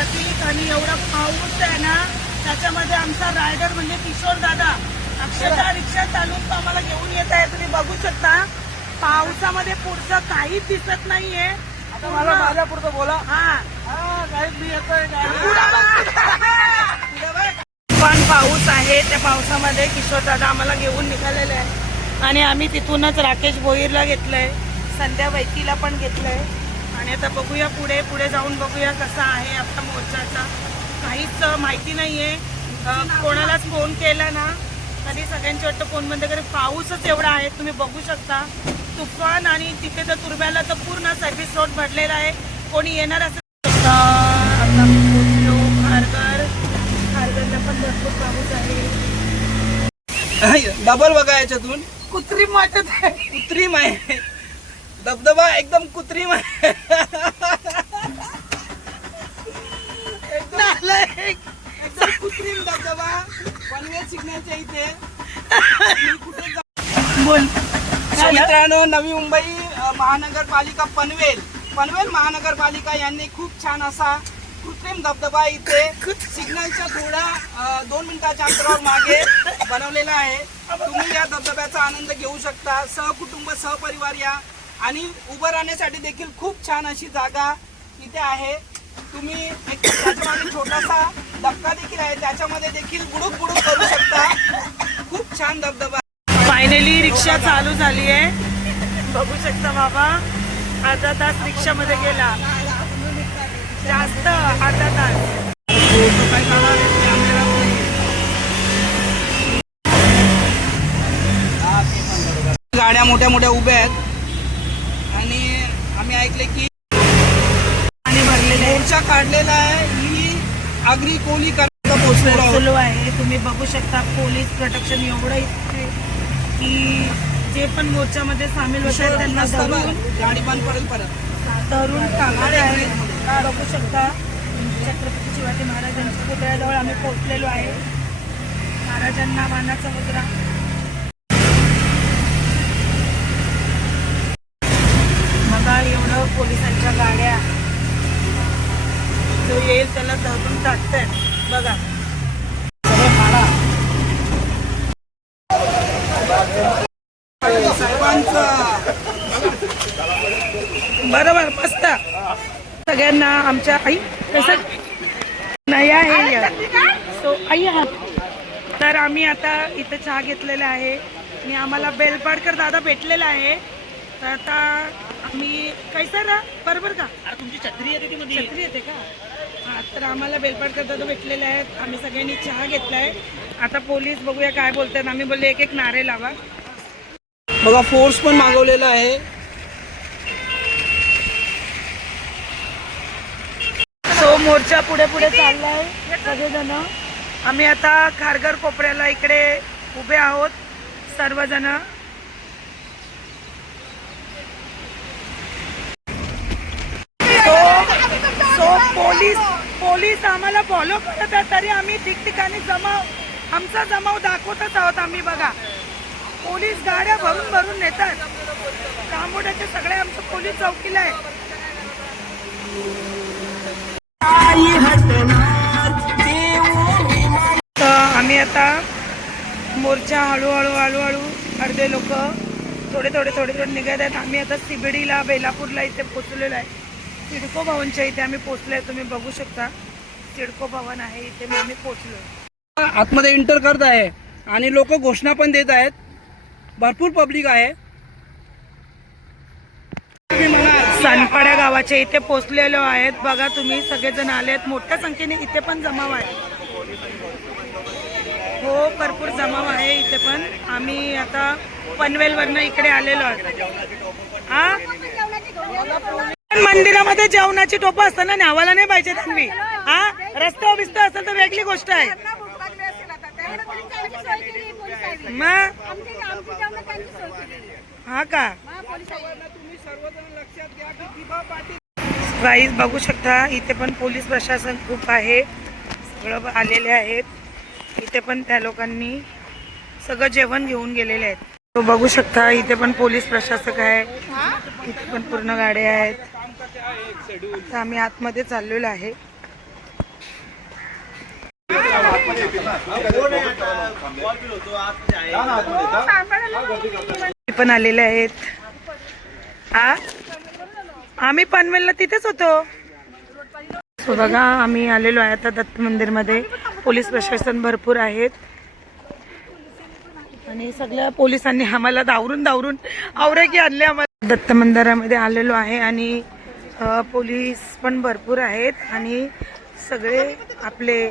Traffic आणि एवढा पाऊस आहे ना, त्याच्यामध्ये आमचा रायडर म्हणजे किशोर दादा अक्षरशः रिक्षा चालून तो आम्हाला घेऊन येत आहे. तुम्ही बघू शकता पावसामध्ये पुढचं काहीच दिसत नाहीये. मला माझ्या पुढचं बोला. काहीच मी येतोय पण पाऊस आहे. त्या पावसामध्ये किशोर दादा आम्हाला घेऊन निघालेले आहे आणि आम्ही तिथूनच राकेश भोईरला घेतलंय, संध्या वैतीला पण घेतलंय आणि आता बघूया पुढे पुढे जाऊन बघूया कसा आहे आपला मोर्चाचा. काहीच माहिती नाहीये. कोणालाच फोन केला ना तरी सगळ्यांची वाटतं फोन बंद करे. पाऊसच एवढा आहे तुम्ही बघू शकता. तुफान आणि तिथे तर तुर्ब्याला तर पूर्ण सर्व्हिस रोड भरलेला आहे. कोणी येणार असेल आता पोचलो खारघर. खारघरला पण भरपूर पाऊस आहे. डबल बघा याच्यातून कृत्रिम वाटत आहे. कृत्रिम आहे धबधबा, एकदम कृत्रिम आहे. एकदम कृत्रिम धबधबा पनवेल सिग्नलच्या इथे. बोल मित्रांनो, नवी मुंबई महानगरपालिका पनवेल महानगरपालिका यांनी खूप छान असा कृत्रिम धबधबा इथे सिग्नलच्या थोडा 2 मिनिटाच्या अंतरावर मागे बनवलेला आहे. तुम्ही या धबधब्याचा आनंद घेऊ शकता. सहकुटुंब सहपरिवार या आणि उभं राहण्यासाठी देखील खूप छान अशी जागा इथे आहे. तुम्ही एक त्याच्यामध्ये छोटासा धक्का देखील आहे, त्याच्यामध्ये देखील बुडूक करू शकता. खूप छान धबधबा. फायनली रिक्षा चालू झाली आहे. बघू शकता बाबा, अर्धा तास रिक्षामध्ये गेला, जास्त अर्धा तास. गाड्या मोठ्या मोठ्या उभ्या आहेत आणि आम्ही ऐकले की पाणी भरलेले मोर्चा काढलेला आहे. ही आगरी कोली करता पोहोचलेलो आहे. तुम्ही बघू शकता पोलीस प्रोटेक्शन एवढं इथे की जे पण मोर्चामध्ये सामील होते त्यांना धरून गाडी बंद पडेल परत धरून टाकले आहे. बघू शकता छत्रपती शिवाजी महाराजांच्या पुतळ्याजवळ आम्ही पोहोचलेलो आहे. महाराजांना मानाचा मुद्रा. बघा एवढं पोलिसांच्या गाड्या, जो येईल त्याला धरून टाकतात. बघा बरोबर मस्त. सगळ्यांना आमच्या आई कसं नाही आहे सो आई आहात. तर आम्ही आता इथं चहा घेतलेला आहे आणि आम्हाला बेलपाडकर दादा भेटलेला आहे. तर आता आम्ही कैसर बरोबर का तुमची छत्री येते छत्री येते का? हां, तर आम्हाला बेलपाडकर दादा भेटलेले आहेत. आम्ही सगळ्यांनी चहा घेतलाय. आता पोलीस बघूया काय बोलतात. आम्ही बोलले एक एक नारे लावा. बघा फोर्स पण मागवलेला आहे. तो मोर्चा पुढे पुढे चाललाय सगळेजण. आम्ही आता खारघर कोपऱ्याला इकडे उभे आहोत सर्वजण. पोलीस आम्हाला फॉलो करत आहेत तरी आम्ही ठिकठिकाणी आमचा जमाव दाखवतच आहोत आम्ही. बघा पोलीस गाड्या भरून भरून नेतात. तांबोड्याचे सगळे आमचं पोलीस चौकीला आहे. आम्ही आता मोर्चा हळूहळू अर्धे लोक थोडे निघत आहेत. आम्ही आता CBDला बेलापूरला इथे पोचलेलो आहे. सिडको भवनच्या इथे आम्ही पोचलोय. तुम्ही बघू शकता सिडको भवन आहे इथे आम्ही पोचलोय. आतमध्ये एंटर करत आहे आणि लोक घोषणा पण देत आहेत. भरपूर पब्लिक आहे. सानपाड्या गावाच्या इथे पोचलेलो आहेत. बघा तुम्ही सगळेजण आले आहेत. मोठ्या संख्येने इथे पण जमाव आहे. हो भरपूर जमाव आहे इथे पण. आम्ही आता पनवेलवरनं इकडे आलेलो आहोत. मंदिरामध्ये जेवणाची टोपं असतं ना, न्यावाला नाही पाहिजे तुम्ही. रस्ता बिस्त असेल तर वेगळी गोष्ट आहे. मग हा का प्राईस बघू शकता. इथे पण पोलीस प्रशासन खूप आहे. सगळं आलेले आहेत. इथे पण त्या लोकांनी सगळं जेवण घेऊन गेलेले आहेत. तो बघू शकता इथे पण पोलीस प्रशासक आहे. इथे पण पूर्ण गाड्या आहेत. तर आम्ही आतमध्ये चाललेलो आहे. पण आलेले आहेत. आम्ही पनवेलला तिथेच होतो. सो बघा आम्ही आलेलो आहे आता दत्त मंदिरमध्ये. पोलीस प्रशासन भरपूर आहेत आणि सगळ्या पोलिसांनी आम्हाला दावरून आवरेकी आणले. आम्हाला दत्त मंदिरामध्ये आलेलो आहे आणि पोलीस पण भरपूर आहेत आणि सगळे आपले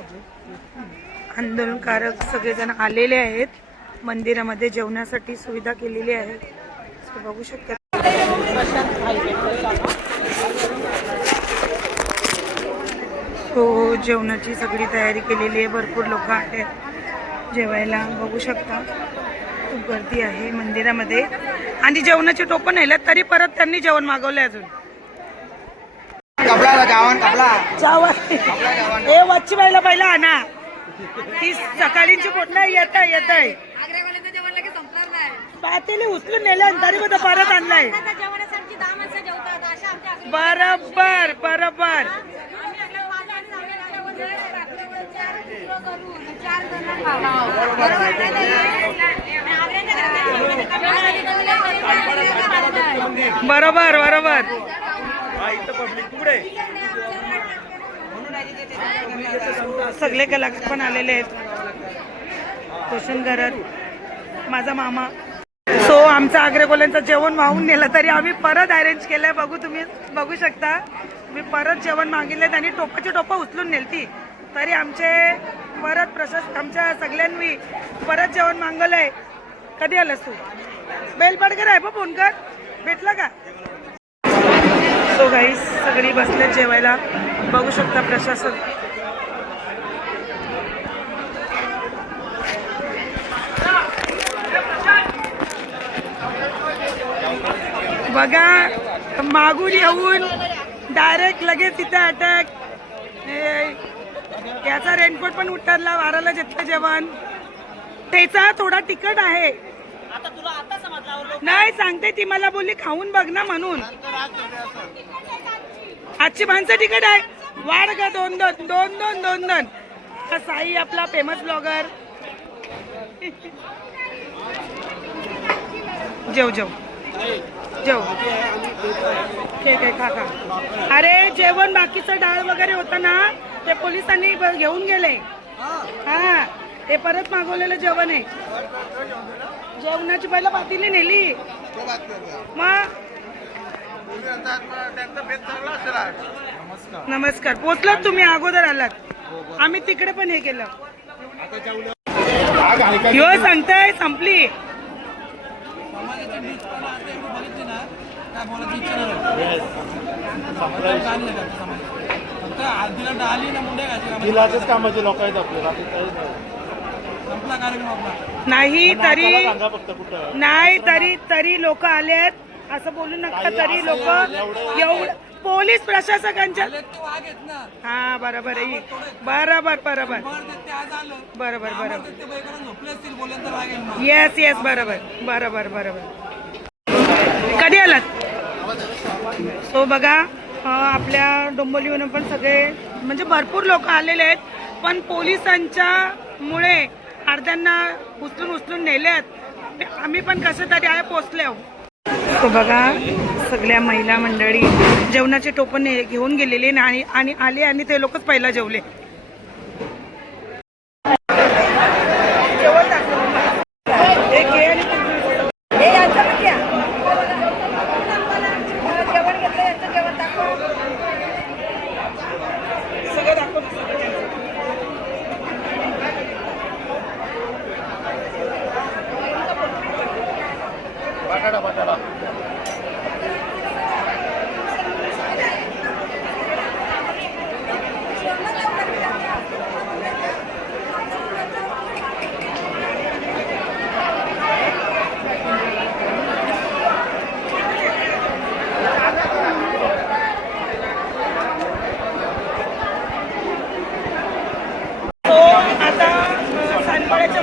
आंदोलनकारक सगळेजण आलेले आहेत. मंदिरामध्ये जेवणासाठी सुविधा केलेली आहे. सो बघू शकता. सो जेवणाची सगळी तयारी केलेली आहे. भरपूर लोक आहेत जेवायला. बघू शकता खूप गर्दी आहे मंदिरामध्ये आणि जेवणाचे टोपण नेल्यात तरी परत त्यांनी जेवण मागवले. अजून हे वच्ची बाईला पहिला आणा. ती सकाळीची पोटला येत आहे पातेली उचलून नेल्या तरी बघा परत आणलाय. बरोबर बरोबर. बरोबर बरोबर. सगळे कलाकार पण आलेले आहेत. रोशन घरात माझा मामा. सो आमचं आग्रेकोल्यांचं जेवण वाहून नेलं तरी आम्ही परत अरेंज केलंय. तुम्ही बघू शकता. मी परत जेवण मागितले. त्यांनी टोपाची टोपं उचलून नेलती तरी आमचे परत आमच्या सगळ्यांनी परत जेवण मागवलंय. कधी आलास तू? बेलपाडकर आहे बघ, फोन कर. भेटला का? सो गाईस सगळी बसले जेवायला. बघू शकता प्रशासन. बघा मागून येऊन डायरेक्ट लगेच तिथे अटॅक. त्याचा रेनकोट पण उतरला. वाराला घेतलं जेवण. त्याचा थोडा तिखट आहे. नाही सांगते ती मला बोलली खाऊन बघ ना म्हणून. आजची माणसं तिखट आहे. वाढ का दोन दोन दोन दोन दोन दोन. साई आपला फेमस ब्लॉगर. जेव जेव जेव. ठीक आहे खा खा. अरे जेवण बाकीचं डाळ वगैरे होतं ना ते पोलिसांनी घेऊन गेले. हा ते परत मागवलेलं जेवण आहे. जेवणाची पहिला पातेली नेली. मग नमस्कार. पोचलात तुम्ही? अगोदर आलात. आम्ही तिकडे पण हे केलं. ह्यो सांगताय संपली. कामाचे लोक आहेत आपल्याला. नाही तरी लोक आलेत असं बोलू नका. तरी लोक एवढं पोलीस प्रशासकांच्या. हा बरोबर आहे. बरोबर बरोबर बरोबर बरोबर. येस येस बरोबर बरोबर बरोबर. कधी आलात? सो बघा आपल्या डोंबिवलीवरून पण सगळे म्हणजे भरपूर लोक आलेले आहेत. पण पोलिसांच्या मुळे अर्ध्यांना उचलून नेल्यात. आम्ही पण कसं तरी आहे पोचले आहोत. तो बघा सगळ्या महिला मंडळी जेवणाचे टोपण घेऊन गेलेले आणि आले आणि ते लोकच पहिला जेवले.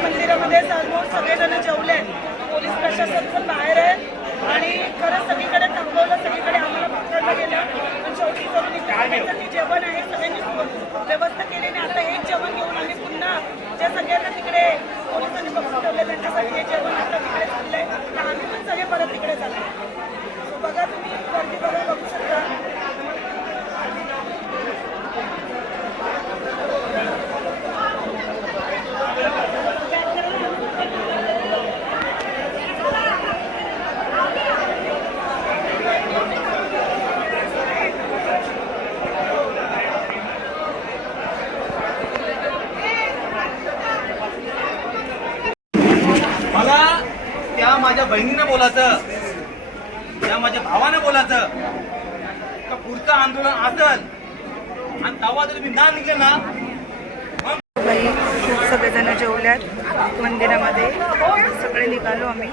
मंदिरामध्ये सगळेजण जेवले. पोलीस प्रशासन पण बाहेर आहे आणि खरंच सगळीकडे थांबवलं. सगळीकडे आम्हाला पकडलं गेलं. पण शेवटी करून जेवण आहे सगळ्यांनी व्यवस्था केली. आता हेच जेवण घेऊन आम्ही पुन्हा बोलायचं, त्या माझ्या भावानं बोलायचं का पुढचं आंदोलन असल आणि तेव्हा जर मी ना निघले ना बाई खूप सगळेजण जेवल्यात मंदिरामध्ये, सगळे निघालो आम्ही.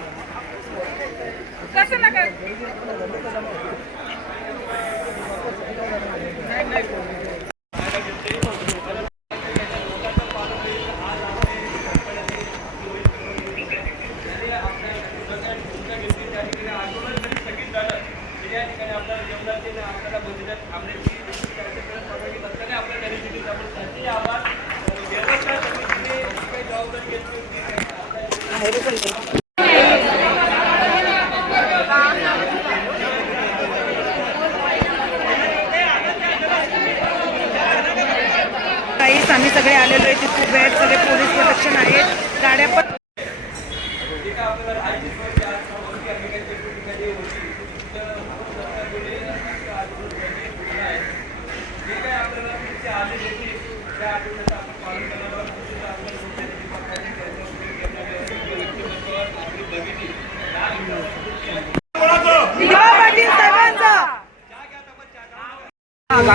काहीच आम्ही सगळे आलेलो आहे, तिथे खूप आहेत, सगळे पोलीस प्रोटेक्शन आहेत, गाड्या पण.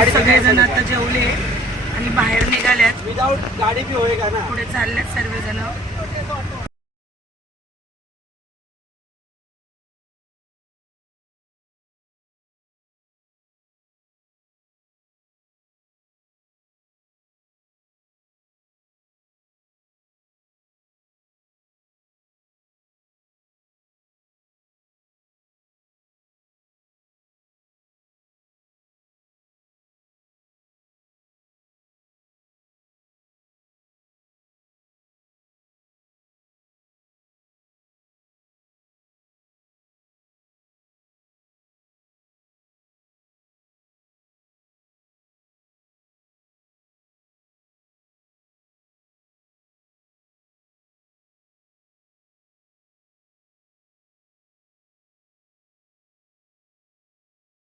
सगळेजण आता जेवले आणि बाहेर निघाल्यात, विदाउट गाडी भी होएगा ना. पुढे चालल्यात सर्वजण.